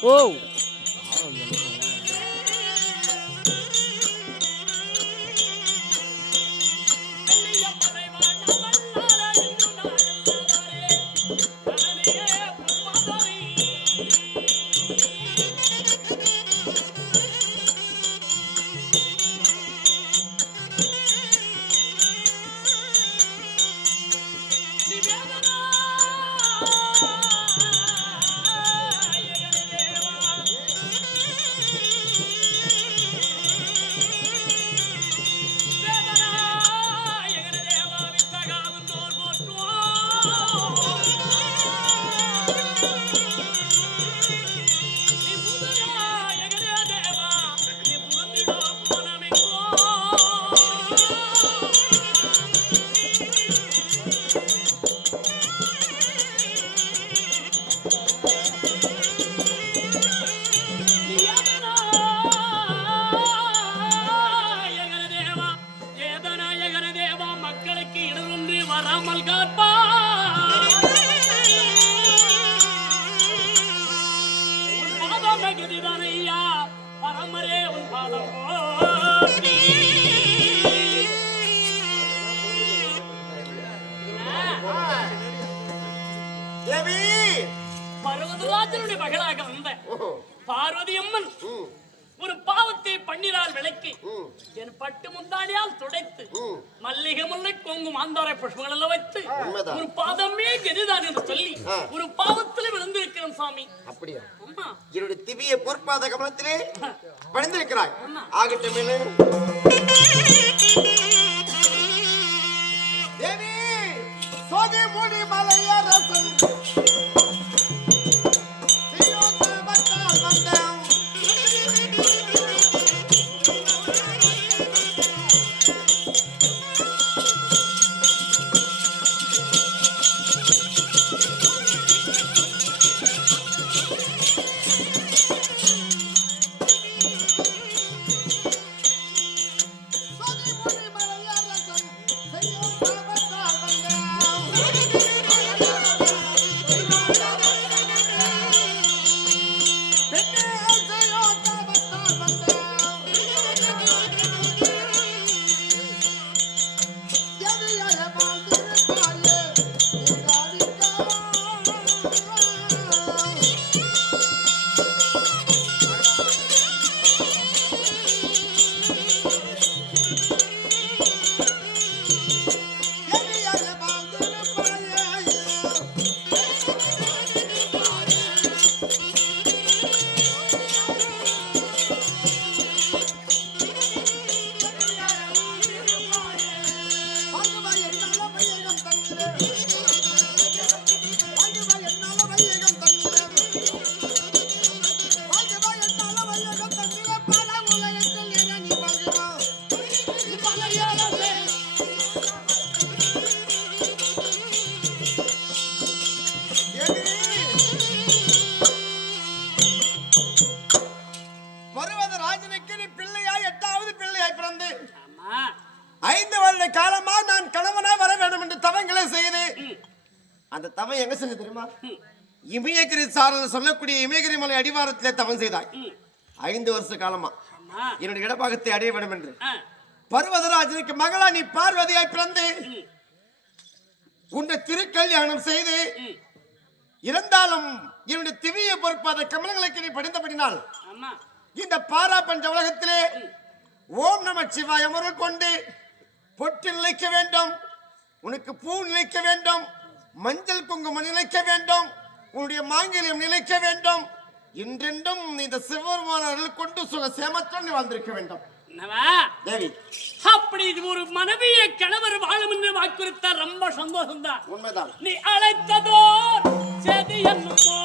Oh. பர்வதராஜனுடைய மகளாக வந்த பார்வதி அம்மன் ஒரு பாவத்தை பன்னிரால் விளக்கி என் பட்டு முந்தானியால் துடைத்து மல்லிகை முல்லை கொங்கும் ஆந்தார புஷ்பங்கள் எல்லாம் வைத்து ஒரு பாதமே கெதிதான் என்று சொல்லி ஒரு பாவத்தில் விழுந்திருக்கிறேன் சாமி. அப்படியா? என்னுடைய திவ்ய பொற்பாத கமலத்திலே பணிந்திருக்கிறாய். ஆகட்டும் தேவி சோதி மூடி மலையரசன் செஞ்ச தெரியுமா? இமயகிரி சாரல் சொல்லக்கூடிய இமயகிரி மலை அடிவாரத்திலே தவம் செய்தாய் 5 வருஷ காலமா. என்னுடைய இடபாகத்தை அடைய வேண்டும் என்று பர்வதராஜனுக்கு மகளா நீ பார்வதியாய் பிறந்து உன்னை திருக்கல்யாணம் செய்து இருந்தாலும் என்னுடைய திவ்ய பொறுப்பாத கமலங்களுக்கு நீ படித்தபடினால் இந்த பாரா பஞ்ச உலகத்திலே ஓம் நம சிவாய முருள் கொண்டு பொட்டு நிலைக்க வேண்டும், உனக்கு பூ நிலைக்க வேண்டும், மஞ்சள் குங்குமம் நிலைக்க வேண்டும், உன்னுடைய மாங்கல்யம் நிலைக்க வேண்டும், இன்றென்றும் இந்த சிவபெருமான அருள் கொண்டு சுக சேமத்துடன் நீ வாழ்ந்திருக்க வேண்டும் தேவி. அப்படி ஒரு மனைவியை கணவர் வாழும் என்று வாக்குறுத்த ரொம்ப சந்தோஷம் தான். உண்மைதான். நீ அழைத்ததோ செதி என்னுமோ